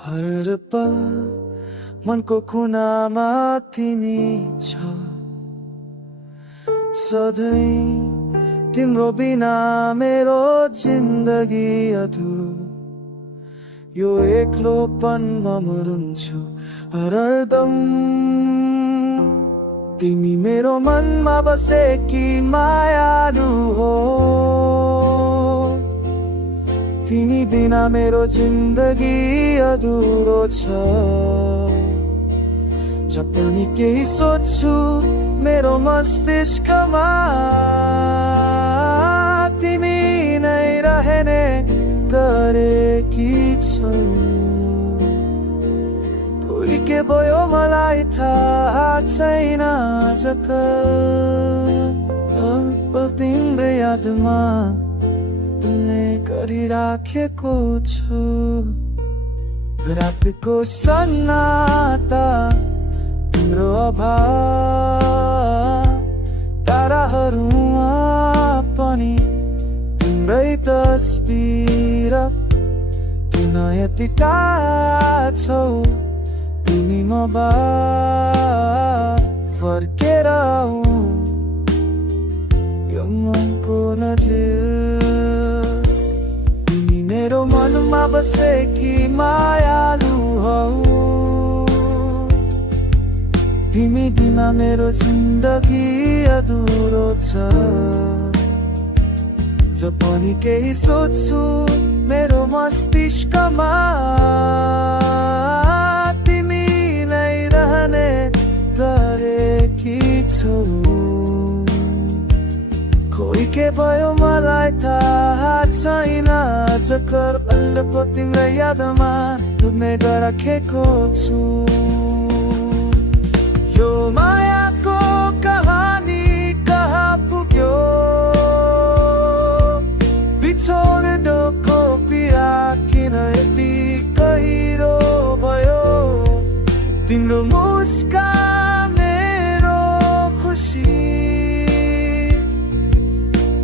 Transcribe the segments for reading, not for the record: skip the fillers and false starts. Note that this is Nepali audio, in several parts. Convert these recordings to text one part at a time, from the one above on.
हर पल मनको कुनामा तिमी छ, सधैँ तिम्रो बिना मेरो जिन्दगी अधुरो। यो एक्लोपनमा मरुन्छु हरदम। तिमी मेरो मनमा बसेकी मायालु हो, तिमी बिना मेरो जिन्दगी अधुरो छ। जब पनि केही सोच्छु मेरो मस्तिष्कमा तिमी नै रहने गरेकी छौ। कोही के भयो मलाई थाहा छैन, पल तिम्रै यादमा उनले गरिराखेको छु। रातको सन्नाटा, तिम्रो अभाव, ताराहरूमा पनि तिम्रै तस्बिर। किन यति टाढा छौ तिमी मबाट फर्केर आऊ यो मनको नजिक। तिमी मेरो मनमा बसेकी मायालु हौ, तिमी बिना मेरो जिन्दगी अधुरो छ। जब पनि केही सोच्छु मेरो मस्तिष्कमा तिमी नै रहने गरेकी छौ। खोइ के भयो मलाई थाहा छैन, चक्कर पल्लो तिम्रो यादमा डुब्ने गराखेको छु। यो मायाको कहानी कहाँ पुग्यो, बिछोडको पिया किन यति गहिरो भयो। तिम्रो मुस्कान मेरो खुसी,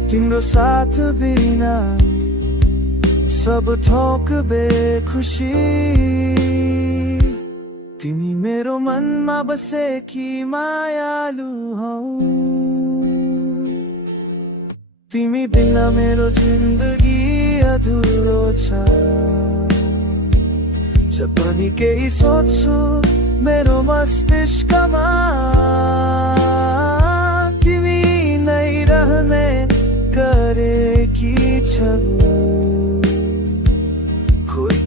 तिम्रो साथ बिना सब थोक बेखुसी। तिमी मेरो मनमा बसेकी मायालु हौ, तिमी बिना मेरो जिन्दगी अधुरो छ। जब पनि केही सोच्छु मेरो मस्तिष्कमा तिमी नै रहने गरेकी छौ।